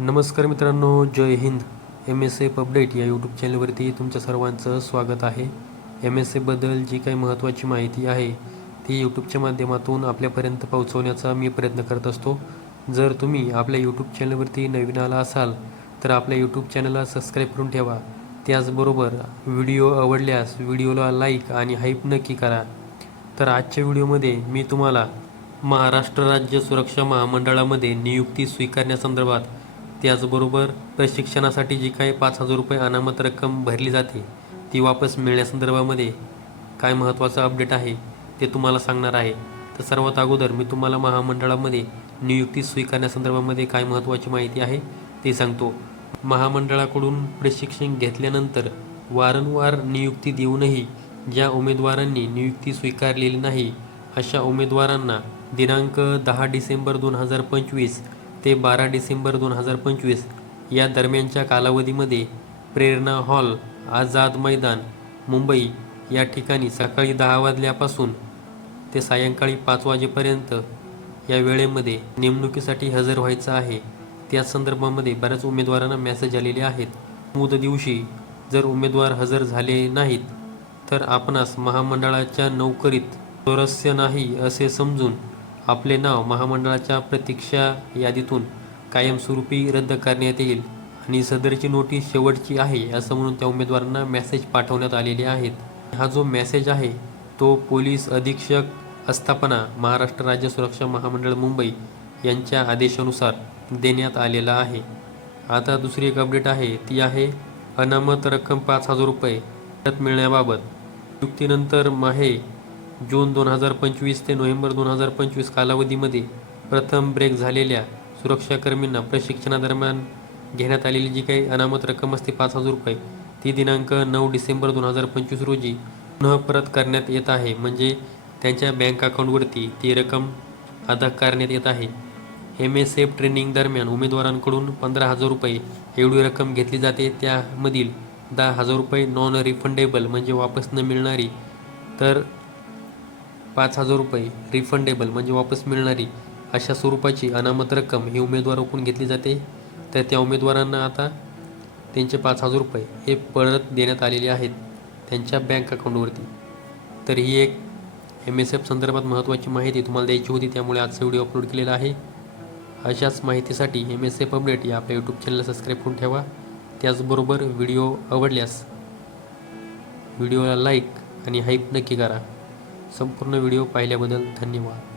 नमस्कार मित्रांनो, जय Hind. MSF update या यूट्यूब चॅनलवरती तुमच्या सर्वांचं स्वागत आहे. MSFबद्दल जी काही महत्त्वाची माहिती आहे ती यूट्यूबच्या माध्यमातून आपल्यापर्यंत पोहोचवण्याचा मी प्रयत्न करत असतो. जर तुम्ही आपल्या यूट्यूब चॅनलवरती नवीन आला असाल तर आपल्या यूट्यूब चॅनलला सबस्क्राईब करून ठेवा. त्याचबरोबर व्हिडिओ आवडल्यास व्हिडिओला लाईक आणि हाईप नक्की करा. तर आजच्या व्हिडिओमध्ये मी तुम्हाला महाराष्ट्र राज्य सुरक्षा महामंडळामध्ये नियुक्ती स्वीकारण्यासंदर्भात, त्याचबरोबर प्रशिक्षणासाठी जी काही 5,000 रुपये अनामत रक्कम भरली जाते ती वापस मिळण्यासंदर्भामध्ये काय महत्त्वाचं अपडेट आहे ते तुम्हाला सांगणार आहे. तर सर्वात अगोदर मी तुम्हाला महामंडळामध्ये नियुक्ती स्वीकारण्यासंदर्भामध्ये काय महत्त्वाची माहिती आहे ते सांगतो. महामंडळाकडून प्रशिक्षण घेतल्यानंतर वारंवार नियुक्ती देऊनही ज्या उमेदवारांनी नियुक्ती स्वीकारलेली नाही अशा उमेदवारांना दिनांक 10 डिसेंबर 2025 ते 12 डिसेंबर 2025 या दरम्यानच्या कालावधीमध्ये प्रेरणा हॉल, आझाद मैदान, मुंबई या ठिकाणी सकाळी 10 वाजल्यापासून ते सायंकाळी 5 वाजेपर्यंत या वेळेमध्ये नेमणुकीसाठी हजर व्हायचं आहे. त्या संदर्भामध्ये बऱ्याच उमेदवारांना मेसेज आलेले आहेत. मुदत दिवशी जर उमेदवार हजर झाले नाहीत तर आपणास महामंडळाच्या नोकरीत स्वारस्य नाही असे समजून आपले नाव महामंडळाच्या प्रतीक्षा यादीतून कायमस्वरूपी रद्द करण्यात येईल आणि सदरची नोटीस शेवटची आहे असं म्हणून त्या उमेदवारांना मेसेज पाठवण्यात आलेले आहेत. हा जो मेसेज आहे तो पोलीस अधीक्षक आस्थापना महाराष्ट्र राज्य सुरक्षा महामंडळ मुंबई यांच्या आदेशानुसार देण्यात आलेला आहे. आता दुसरी एक अपडेट आहे ती आहे अनामत रक्कम 5,000 रुपये परत मिळण्याबाबत. नियुक्तीनंतर माहे जून 2025 ते नोव्हेंबर 2025 कालावधीमध्ये प्रथम ब्रेक झालेल्या सुरक्षाकर्मींना प्रशिक्षणादरम्यान घेण्यात आलेली जी काही अनामत रक्कम असते 5,000 रुपये ती दिनांक 9 डिसेंबर 2025 रोजी पुन्हा परत करण्यात येत आहे. म्हणजे त्यांच्या बँक अकाउंटवरती ती रक्कम अदा करण्यात येत आहे. MSF ट्रेनिंग दरम्यान उमेदवारांकडून 15,000 रुपये एवढी रक्कम घेतली जाते. त्यामधील 10,000 रुपये नॉन रिफंडेबल म्हणजे वापस न मिळणारी, तर 5,000 रुपये रिफंडेबल म्हणजे वापस मिळणारी अशा स्वरूपाची अनामत रक्कम ही उमेदवाराकडून घेतली जाते. तर त्या उमेदवारांना आता त्यांचे 5,000 रुपये हे परत देण्यात आलेले आहेत त्यांच्या बँक अकाउंटवरती. तर ही एक MSF संदर्भात महत्त्वाची माहिती तुम्हाला द्यायची होती, त्यामुळे आजचा व्हिडिओ अपलोड केलेला आहे. अशाच माहितीसाठी MSF अपडेट या आपल्या यूट्यूब चॅनलला सबस्क्राईब करून ठेवा. त्याचबरोबर व्हिडिओ आवडल्यास व्हिडिओला लाईक आणि हाईप नक्की करा. संपूर्ण व्हिडिओ पाहिल्याबद्दल धन्यवाद.